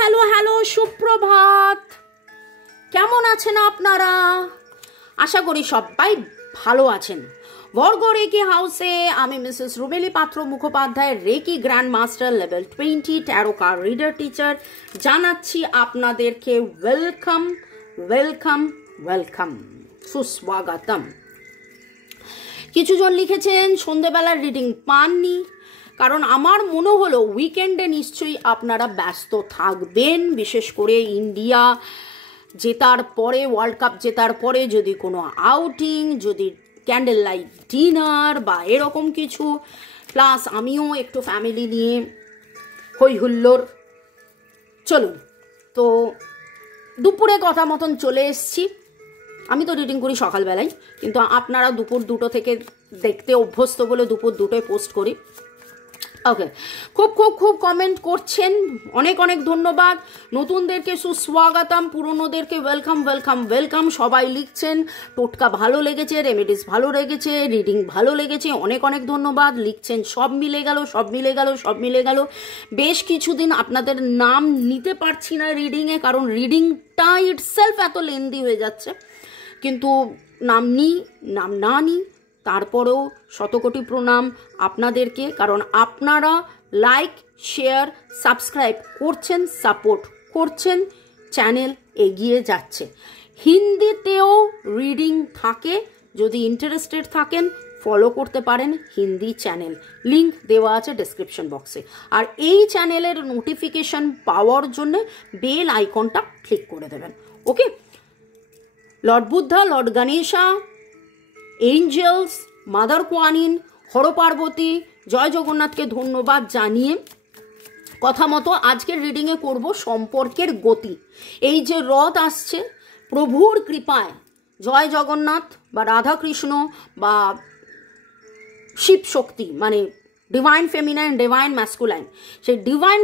Hello hello, সুপ্রভাত। কেমন আছেন আপনারা? আশা করি সবাই ভালো আছেন। বর্গ রেকি হাউসে আমি Mrs Rubeli Patra Mukhopadhyay, reiki grand master level 20 tarot card reader teacher, জানাচ্ছি আপনাদেরকে ওয়েলকাম ওয়েলকাম ওয়েলকাম, সুস্বাগতম। কিছুজন লিখেছেন সন্ধেবেলার রিডিং পাননি, কারণ আমার মনে হলো উইকেন্ডে নিশ্চয়ই আপনারা ব্যস্ত থাকবেন, বিশেষ করে ইন্ডিয়া জেতার পরে, ওয়ার্ল্ড কাপ জেতার পরে যদি কোনো আউটিং, যদি ক্যান্ডেল লাইট ডিনার বা এরকম কিছু, প্লাস আমিও একটু ফ্যামিলি নিয়ে হই হুল্লোড়। চলুন, তো দুপুরে কথা মতন চলে এসছি। আমি তো রিডিং করি সকালবেলায়, কিন্তু আপনারা দুপুর 2টো থেকে দেখতে অভ্যস্ত বলে দুপুর 2টোয় পোস্ট করি। ওকে, খুব খুব খুব কমেন্ট করছেন, অনেক অনেক ধন্যবাদ। নতুনদেরকে সুস্বাগতম, পুরনোদেরকে ওয়েলকাম ওয়েলকাম ওয়েলকাম। সবাই লিখছেন টোটকা ভালো লেগেছে, রেমেডিস ভালো লেগেছে, রিডিং ভালো লেগেছে, অনেক অনেক ধন্যবাদ। লিখছেন সব মিলে গেল, সব মিলে গেল, সব মিলে গেল। বেশ কিছুদিন আপনাদের নাম নিতে পারছি না রিডিংয়ে, কারণ রিডিংটা ইটসেলফ এত লেন্দি হয়ে যাচ্ছে। কিন্তু নাম নিই, নাম না নিই, তারপরেও শতকোটি প্রণাম আপনাদেরকে, কারণ আপনারা লাইক, শেয়ার, সাবস্ক্রাইব করছেন, সাপোর্ট করছেন, চ্যানেল এগিয়ে যাচ্ছে। হিন্দিতেও রিডিং থাকে, যদি ইন্টারেস্টেড থাকেন ফলো করতে পারেন হিন্দি চ্যানেল, লিংক দেওয়া আছে ডেসক্রিপশন বক্সে। আর এই চ্যানেলের নোটিফিকেশন পাওয়ার জন্য বেল আইকনটা ক্লিক করে দেবেন। Okay, lord Buddha, lord Ganesha, angels, mother Guanyin, Har Parvati, জয় জগন্নাথকে ধন্যবাদ জানিয়ে কথা মতো আজকের রিডিংয়ে করব সম্পর্কের গতি। এই যে রথ আসছে, প্রভুর কৃপায় জয় জগন্নাথ বা রাধাকৃষ্ণ বা শিব শক্তি, মানে ডিভাইন ফেমিনাইন, ডিভাইন ম্যাসকুলাইন, সেই ডিভাইন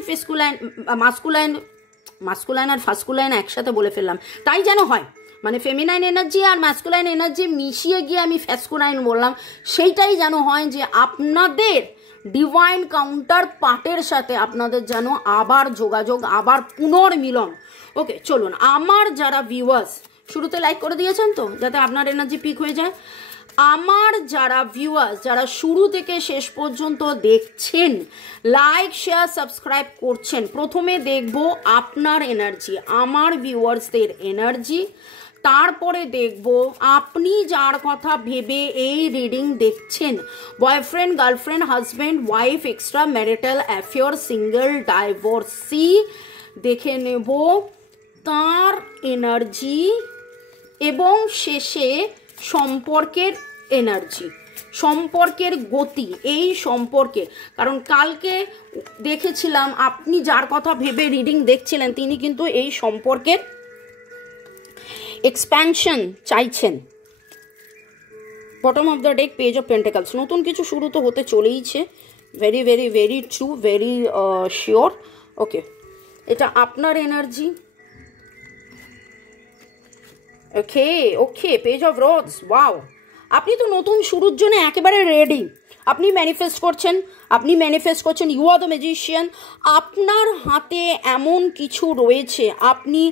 মাস্কুলাইন আর ফাস্কুলাইন একসাথে বলে ফেললাম, তাই যেন হয়, মানে ফেমিনাইন এনার্জি আর ম্যাসকুলাইন এনার্জি মিশিয়ে গিয়ে আমি ফ্যাসকুলাইন বললাম, সেইটাই যেন হয় যে আপনাদের ডিভাইন কাউন্টার পার্টের সাথে আপনাদের যেন আবার যোগাযোগ, আবার পুনর্মিলন। ওকে, চলুন। আমার যারা ভিউয়ার্স শুরুতে লাইক করে দিয়েছেন তো, যাতে আপনার এনার্জি পিক হয়ে যায়। আমার যারা ভিউয়ার্স, যারা শুরু থেকে শেষ পর্যন্ত দেখছেন, লাইক, শেয়ার, সাবস্ক্রাইব করছেন, প্রথমে দেখব আপনার এনার্জি, আমার ভিউয়ার্সদের এনার্জি। তারপরে দেখব আপনি যার কথা ভেবে এই রিডিং দেখছেন, boyfriend, girlfriend, husband, wife, extra marital affair, single, divorcee, দেখে নেব তার এনার্জি, এবং শেষে সম্পর্কের এনার্জি, সম্পর্কের গতি এই সম্পর্কে। কারণ কালকে দেখেছিলাম আপনি যার কথা ভেবে রিডিং দেখছিলেন, তিনি কিন্তু এই সম্পর্কের এক্সপ্যানশন চাইছেন। Bottom of the deck, page of pentacles. নতুন কিছু শুরু তো হতে চলেইছে, very very very true, very sure. Okay, এটা আপনার energy. Okay okay, page of rods. Wow, আপনি তো নতুন শুরুর জন্য একেবারে রেডি। আপনি ম্যানিফেস্ট করছেন, ইউ আর দ্য ম্যাজিশিয়ান। আপনার হাতে এমন কিছু রয়েছে, আপনি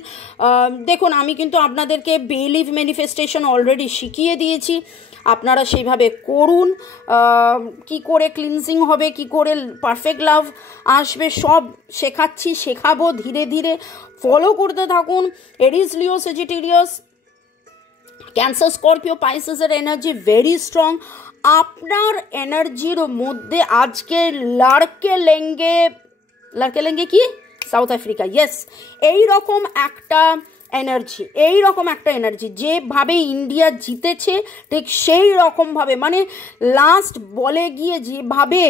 দেখুন, আমি কিন্তু আপনাদেরকে বেলিভ ম্যানিফেস্টেশন অলরেডি শিখিয়ে দিয়েছি, আপনারা সেইভাবে করুন। কি করে ক্লিনজিং হবে, কি করে পারফেক্ট লাভ আসবে, সব শেখাবো ধীরে ধীরে। ফলো করতে থাকুন। Aries, Leo, Sagittarius, Cancer, Scorpio, পাইসেসের এনার্জি ভেরি স্ট্রং। আপনার এনার্জির মধ্যে আজকে লড়কে লেঙ্গে কি সাউথ আফ্রিকা, ইয়েস, এইরকম একটা এনার্জি, যেভাবে ইন্ডিয়া জিতেছে ঠিক সেই রকমভাবে, মানে লাস্ট বলে গিয়ে যেভাবে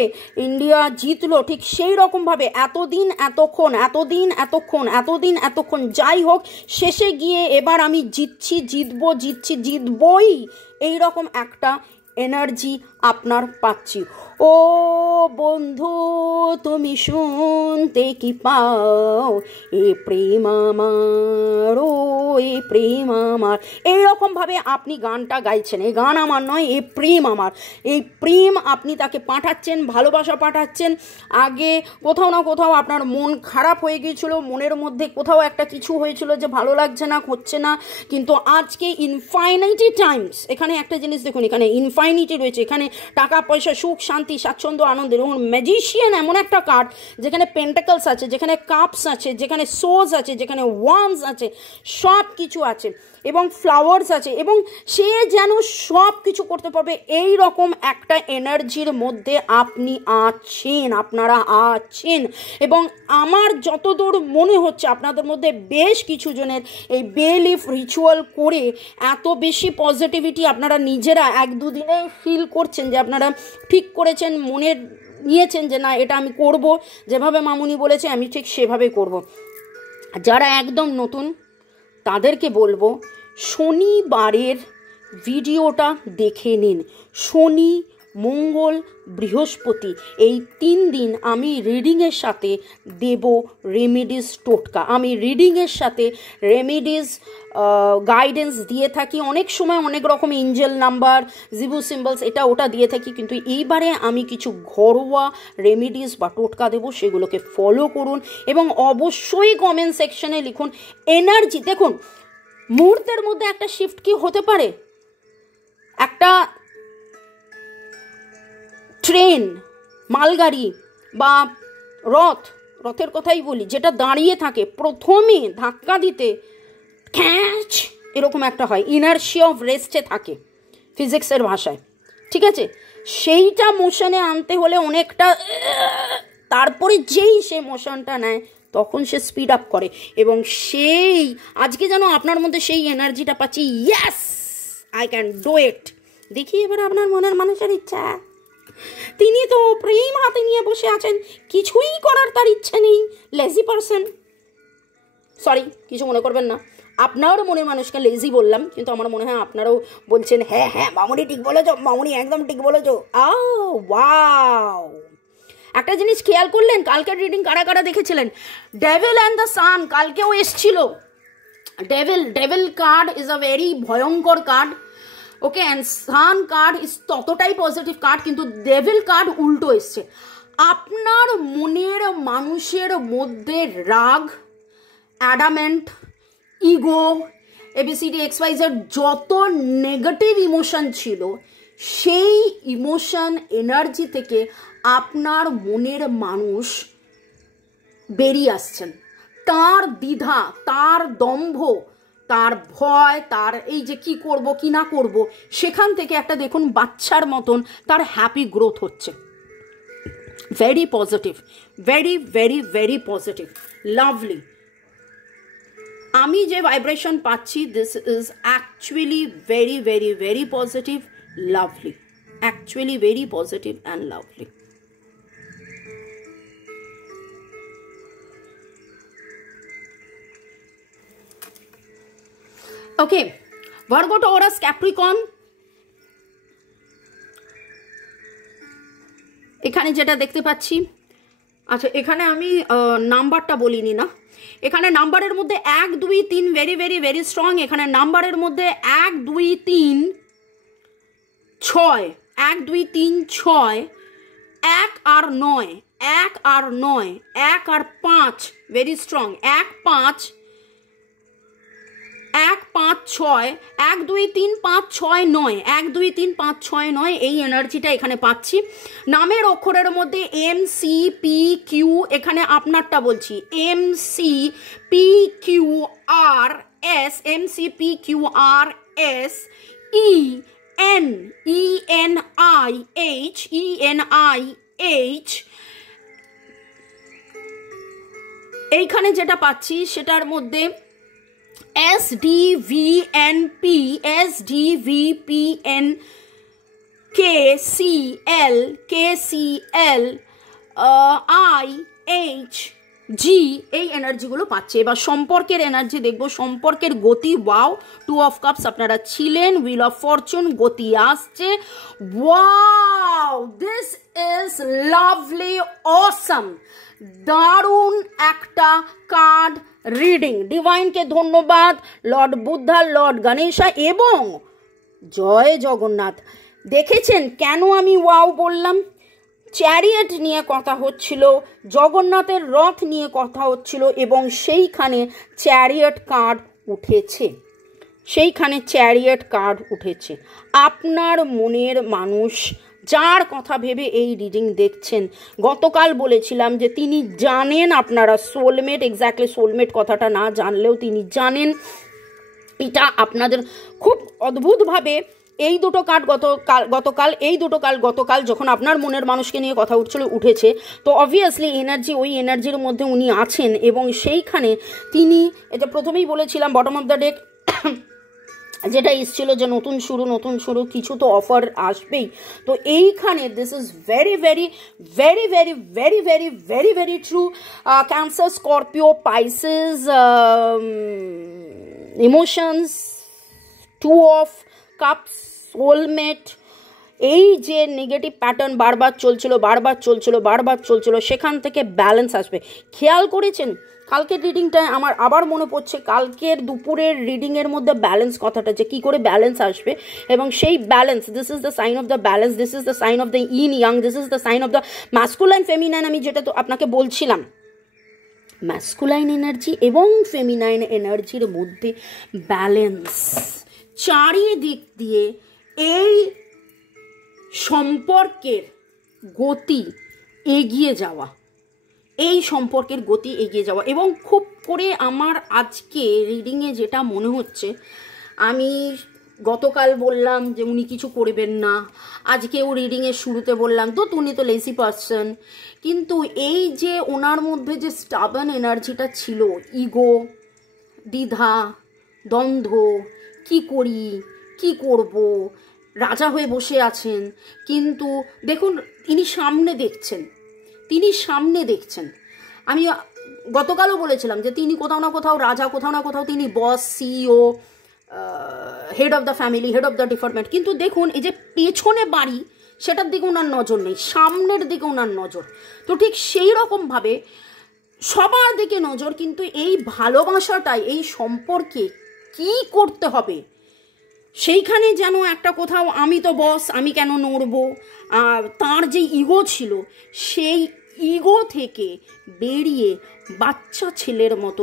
ইন্ডিয়া জিতলো ঠিক সেই রকমভাবে এতদিন এতক্ষণ যাই হোক, শেষে গিয়ে এবার আমি জিতবই, এইরকম একটা এনার্জি আপনার পাচ্ছি। ও বন্ধু তুমি শুনতে কি পাও, এ প্রেম আমার, ও এ প্রেম আমার, এইরকমভাবে আপনি গানটা গাইছেন। এই গান আমার নয়, এ প্রেম আমার। এই প্রেম আপনি তাকে পাঠাচ্ছেন, ভালোবাসা পাঠাচ্ছেন। আগে কোথাও না কোথাও আপনার মন খারাপ হয়ে গিয়েছিল, মনের মধ্যে কোথাও একটা কিছু হয়েছিল যে ভালো লাগছে না, হচ্ছে না, কিন্তু আজকে ইনফাইনাইটি টাইমস, এখানে একটা জিনিস দেখুন, এখানে ইনফাইনিটি রয়েছে, এখানে টাকা পয়সা, সুখ শান্তি, স্বাচ্ছন্দ্য, আনন্দ। এবং ম্যাজিশিয়ান এমন একটা কার্ড যেখানে পেন্টাকলস আছে, যেখানে কাপস আছে, যেখানে সোজ আছে, যেখানে ওয়ান্স আছে, সব কিছু আছে, এবং ফ্লাওয়ার্স আছে, এবং সে যেন সব কিছু করতে পারবে এই রকম একটা এনার্জির মধ্যে আপনি আছেন, আপনারা আছেন। এবং আমার যতদূর মনে হচ্ছে আপনাদের মধ্যে বেশ কিছু জনের এই বেলিফ রিচুয়াল করে এত বেশি পজিটিভিটি আপনারা নিজেরা এক দুদিনে ফিল করছেন যে আপনারা ঠিক করেছেন, মনে নিয়েছেন যে না এটা আমি করব, যেভাবে মামুনি বলেছে আমি ঠিক সেভাবে করব। যারা একদম নতুন তাদেরকে বলবো শনিবারের ভিডিওটা দেখে নিন। শনি, মঙ্গল, বৃহস্পতি এই 3 দিন আমি রিডিংয়ের সাথে দেব রেমেডিস টোটকা। আমি রিডিংয়ের সাথে রেমেডিস গাইডেন্স দিয়ে থাকি, অনেক সময় অনেক রকম এঞ্জেল নাম্বার, জিবু সিম্বলস, এটা ওটা দিয়ে থাকি, কিন্তু এইবারে আমি কিছু ঘরোয়া রেমেডিস বা টোটকা দেবো, সেগুলোকে ফলো করুন। এবং অবশ্যই কমেন্ট সেকশনে লিখুন এনার্জি। দেখুন মুহূর্তের মধ্যে একটা শিফট কি হতে পারে, একটা ট্রেন, মালগাড়ি বা রথের কথাই বলি, যেটা দাঁড়িয়ে থাকে, প্রথমে ধাক্কা দিতে ক্যাচ এরকম একটা হয়, ইনার্শিয়া অফ রেস্টে থাকে ফিজিক্সের ভাষায়, ঠিক আছে? সেইটা মোশনে আনতে হলে অনেকটা, তারপরে যেই সে মোশনটা নেয় তখন সে স্পিড আপ করে। এবং সেই আজকে যেন আপনার মধ্যে সেই এনার্জিটা পাচ্ছি, yes I can do it. দেখি এবার আপনার মনের মানুষের ইচ্ছা, তিনি তো প্রেম হাতে নিয়ে বসে আছেন, কিছুই করার তার ইচ্ছে নেই, লেজি পারসন। সরি, কিছু মনে করবেন না, আপনারও মনের মানুষকে লেজি বললাম, কিন্তু আমার মনে হয় আপনারাও বলছেন হ্যাঁ হ্যাঁ মামুনি ঠিক বলেছ, মামুনি একদম ঠিক বলেছ। ওয়াও, একটা জিনিস খেয়াল করলেন, কালকের রিডিং কারা কারা দেখেছিলেন? ডেভিল অ্যান্ড দ্য সান কালকেও এসছিল। Devil card is a very ভয়ঙ্কর card, okay, and sun card is ততটাই পজিটিভ কার্ড, কিন্তু ডেভিল কার্ড উল্টো এসছে। আপনার মনের মানুষের মধ্যে রাগ, অ্যাডামেন্ট, ইগো, এবিসিডি এক্সওয়াইজেড যত নেগেটিভ ইমোশন ছিল, সেই ইমোশন এনার্জি থেকে আপনার মনের মানুষ বেরিয়ে আসছেন। তার দ্বিধা, তার দম্ভ, তার ভয়, তার এই যে কি করব কি না করব, সেখান থেকে একটা দেখুন বাচ্চার মতন তার হ্যাপি গ্রোথ হচ্ছে। Very positive, very very very positive, lovely. আমি যে ভাইব্রেশন পাচ্ছি, this is actually very very very positive, lovely, actually very positive and lovely. Okay, Virgo, Taurus, Capricorn, এখানে যেটা দেখতে পাচ্ছি, আচ্ছা এখানে আমি নাম্বারটা বলিনি না, এখানে নাম্বারের মধ্যে 1 2 3 ভেরি ভেরি ভেরি স্ট্রং। এখানে নাম্বারের মধ্যে 1 2 3 6, 1 2 3 6, 1 আর 9, 1 আর 9, 1 আর 5 ভেরি স্ট্রং, 1 5 1 5 6, 1 2 3 5 6 9, 1 2 3 5 6 9, এই এনার্জিটা এখানে পাচ্ছি। নামের অক্ষরের মধ্যে এম সি পি কিউ, এখানে আপনারটা বলছি, M C P Q R S, M C P Q R S, E N I H, E N I H, এইখানে যেটা পাচ্ছি সেটার মধ্যে SDVNP, SDVPN, KCL, IH, জি এই এনার্জিগুলো পাচ্ছে। এবার সম্পর্কের এনার্জি দেখবো, সম্পর্কের গতি। ওয়াও, 2 অফ কাপস আপনারা ছিলেন, হুইল অফ ফরচুন, গতি আসছে। ওয়াও, দিস ইজ লাভলি, অসম, দারুণ একটা কার্ড রিডিং। ডিভাইনকে ধন্যবাদ, লর্ড বুদ্ধা, লর্ড গণেশা এবং জয় জগন্নাথ। দেখেছেন কেন আমি ওয়াও বললাম? চ্যারিয়েট নিয়ে কথা হচ্ছিল, জগন্নাথের রথ নিয়ে কথা হচ্ছিল এবং সেইখানে চ্যারিয়েট কার্ড উঠেছে, সেইখানে চ্যারিয়েট কার্ড উঠেছে। আপনার মনের মানুষ যার কথা ভেবে এই রিডিং দেখছেন, গতকাল বলেছিলাম যে তিনি জানেন আপনারা সোলমেট, এক্স্যাক্টলি সোলমেট কথাটা না জানলেও তিনি জানেন। এটা আপনাদের খুব অদ্ভুতভাবে এই দুটো কার্ড গতকাল যখন আপনার মনের মানুষকে নিয়ে কথা উঠেছে, তো অবভিয়াসলি এনার্জি, ওই এনার্জির মধ্যে উনি আছেন এবং সেইখানে তিনি, এটা প্রথমেই বলেছিলাম বটম অফ দ্য ডেক যেটা এসেছিল যে নতুন শুরু, কিছু তো অফার আসবেই। তো এইখানে this is very very very very very very very very true. Cancer, Scorpio, Pisces, emotions, 2 of cups, soulmate, এই যে নেগেটিভ প্যাটার্ন বারবার চলছিল, সেখান থেকে ব্যালেন্স আসবে। খেয়াল করেছেন কালকের রিডিংটায় আমার আবার মনে পড়ছে, কালকের দুপুরের রিডিংয়ের মধ্যে ব্যালেন্স কথাটা, যে কী করে ব্যালেন্স আসবে এবং সেই balance, this is the sign of the balance, this is the sign of the yin yang, this is the sign of the masculine feminine. আমি যেটা তো আপনাকে বলছিলাম, ম্যাসকুলাইন এনার্জি এবং ফেমিনাইন এনার্জির মধ্যে ব্যালেন্স, চারিদিক দিয়ে এই সম্পর্কের গতি এগিয়ে যাওয়া, এবং খুব করে আমার আজকে রিডিংয়ে যেটা মনে হচ্ছে, আমি গতকাল বললাম যে উনি কিছু করবেন না, আজকেও রিডিংয়ের শুরুতে বললাম তো উনি তো লেজি পারসন, কিন্তু এই যে ওনার মধ্যে যে স্টাবার্ন এনার্জিটা ছিল, ইগো, দ্বিধা, দ্বন্দ্ব, কি করি কি করব, রাজা হয়ে বসে আছেন, কিন্তু দেখুন তিনি সামনে দেখছেন। আমি গতকালও বলেছিলাম যে তিনি কোথাও না কোথাও রাজা, কোথাও না কোথাও তিনি boss, CEO, head of the family, head of the department, কিন্তু দেখুন এই যে পেছনে বাড়ি সেটার দিকে ওনার নজর নেই, সামনের দিকে ওনার নজর। তো ঠিক সেই রকমভাবে সবার দিকে নজর, কিন্তু এই ভালোবাসাটাই, এই সম্পর্কে কি করতে হবে সেইখানে যেন একটা কোথাও আমি তো বস, আমি কেন নড়বো, তার যে ইগো ছিল সেই ইগো থেকে বেরিয়ে বাচ্চা ছেলের মতো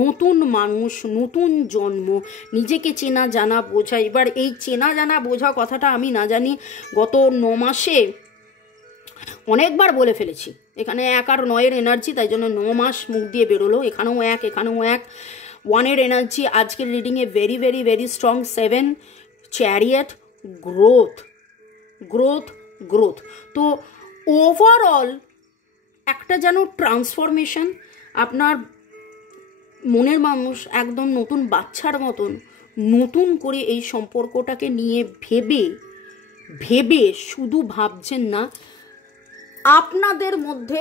নতুন মানুষ, নতুন জন্ম, নিজেকে চেনা জানা বোঝা। এবার এই চেনা জানা বোঝা কথাটা আমি না জানি গত 9 মাসে অনেকবার বলে ফেলেছি। এখানে 1 আর 9-এর এনার্জি, তাই জন্য 9 মাস মুখ দিয়ে বেরোলো, এখানেও 1 1-এর এনার্জি আজকের রিডিংয়ে very very very strong. 7 chariot, growth. তো ওভারঅল একটা যেন ট্রান্সফরমেশন, আপনার মনের মানুষ একদম নতুন বাচ্চার মতন নতুন করে এই সম্পর্কটাকে নিয়ে ভেবে শুধু ভাবছেন না, আপনাদের মধ্যে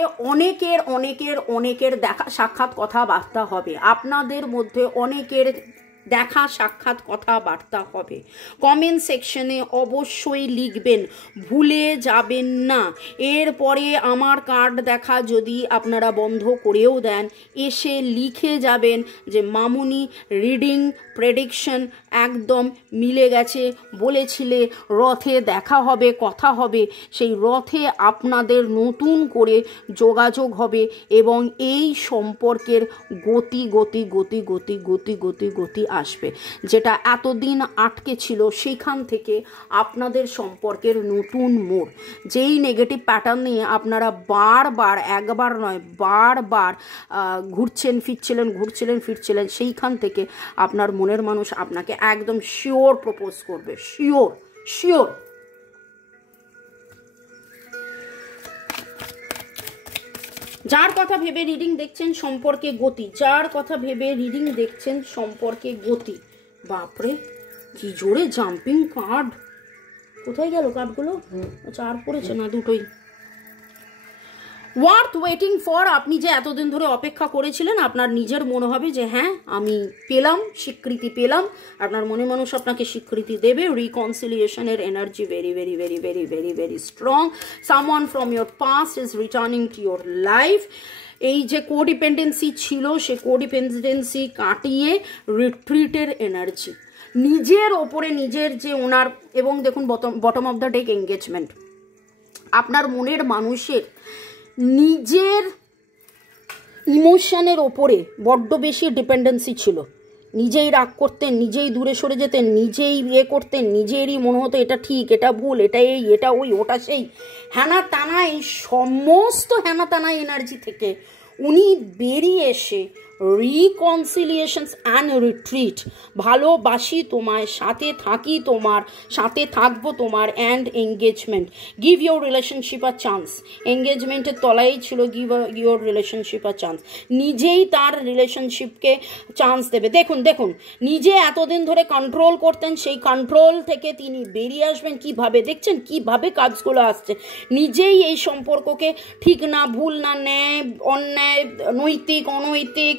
অনেকের দেখা সাক্ষাৎ কথাবার্তা হবে, আপনাদের মধ্যে অনেকের দেখা সাক্ষাৎ কথাবার্তা হবে। কমেন্ট সেকশনে অবশ্যই লিখবেন, ভুলে যাবেন না। এরপরে আমার কার্ড দেখা যদি আপনারা বন্ধ করেও দেন, এসে লিখে যাবেন যে মামুনি রিডিং প্রেডিকশন একদম মিলে গেছে, বলেছিলে রথে দেখা হবে, কথা হবে, সেই রথে আপনাদের নতুন করে যোগাযোগ হবে এবং এই সম্পর্কের গতি আসবে, যেটা এতদিন আটকে ছিল সেইখান থেকে আপনাদের সম্পর্কের নতুন মোড়। যেই নেগেটিভ প্যাটার্ন নিয়ে আপনারা একবার নয় বারবার ঘুরছিলেন ফিরছিলেন, সেইখান থেকে আপনার মনের মানুষ আপনাকে একদম শিওর প্রপোজ করবে, শিওর। যার কথা ভেবে রিডিং দেখছেন সম্পর্কে গতি, বাপরে কি জোরে জাম্পিং কার্ড, কোথায় গেল কার্ডগুলো? 4 পড়েছে না, 2টোই। ওয়ার্থ ওয়েটিং ফর, আপনি যে এতদিন ধরে অপেক্ষা করেছিলেন, আপনার নিজের মনে হবে যে হ্যাঁ আমি পেলাম, স্বীকৃতি পেলাম, আপনার মনে মানুষ আপনাকে স্বীকৃতি দেবে। রিকনসিলিয়েশনের energy very very very very very very strong. Someone from your past is returning to your life. এই যে কোডিপেন্ডেন্সি ছিল, সে কোডিপেন্ডেন্সি কাটিয়ে রিট্রিটের এনার্জি, নিজের ওপরে নিজের যে ওনার, এবং দেখুন bottom of the day engagement. আপনার মনের মানুষের নিজের ইমোশনের ওপরে বড্ড বেশি ডিপেন্ডেন্সি ছিল, নিজেই রাগ করতেন, নিজেই দূরে সরে যেতেন, নিজেই ইয়ে করতেন, নিজেরই মনে হতো এটা ঠিক, এটা ভুল, এটা এই, এটা ওই, ওটা সেই, হ্যানা টানা, এই সমস্ত হ্যানা টানা এনার্জি থেকে উনি বেরিয়ে এসে রিকনসিলিয়েশনস অ্যান্ড রিট্রিট, ভালোবাসি তোমায়, সাথে থাকি তোমার, সাথে থাকবো তোমার, and engagement, give your relationship a chance. এঙ্গেজমেন্টের তলায় ছিল give your relationship a chance, নিজেই তার রিলেশনশিপকে চান্স দেবে। দেখুন দেখুন, নিজে এতদিন ধরে কন্ট্রোল করতেন, সেই কন্ট্রোল থেকে তিনি বেরিয়ে আসবেন। কিভাবে দেখছেন, কিভাবে কাজগুলো আসছে, নিজেই এই সম্পর্ককে ঠিক না ভুল না, ন্যায় অন্যায়, নৈতিক অনৈতিক,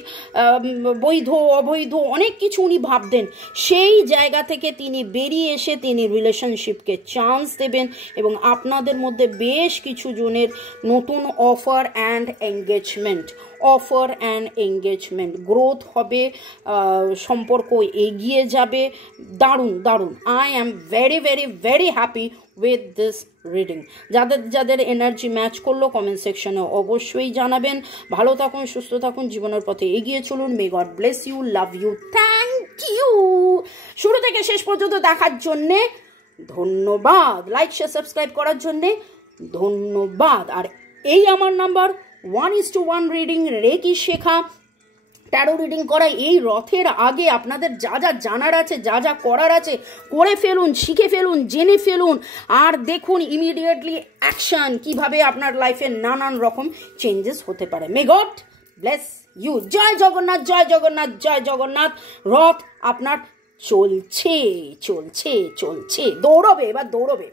বৈধ অবৈধ, অনেক কিছু উনি ভাবতেন, সেই জায়গা থেকে তিনি বেরিয়ে এসে তিনি রিলেশনশিপকে চান্স দেবেন, এবং আপনাদের মধ্যে বেশ কিছু জনের নতুন offer and engagement, offer and engagement, growth হবে, সম্পর্ক এগিয়ে যাবে। দারুণ দারুণ। I am very very very happy with this reading. যাদের যাদের এনার্জি ম্যাচ করলো কমেন্ট সেকশনে অবশ্যই জানাবেন। ভালো থাকুন, সুস্থ থাকুন, জীবনের পথে এগিয়ে চলুন। May God bless you, love you, thank you. শুরু থেকে শেষ পর্যন্ত দেখার জন্যে ধন্যবাদ, লাইক শেয়ার সাবস্ক্রাইব করার জন্যে ধন্যবাদ। আর এই আমার নাম্বার 1:1 রিডিং, রেকি শেখা, ট্যারো রিডিং করা। এই রথের আগে আপনাদের যা যা জানার আছে, যা যা করার আছে করে ফেলুন, শিখে ফেলুন, জেনে ফেলুন, আর দেখুন ইমিডিয়েটলি অ্যাকশন, কিভাবে আপনার লাইফে নানান রকম চেঞ্জেস হতে পারে। May God bless you. জয় জগন্নাথ, জয় জগন্নাথ, জয় জগন্নাথ। রথ আপনার চলছে চলছে চলছে, দৌড়বে, এবার দৌড়বে।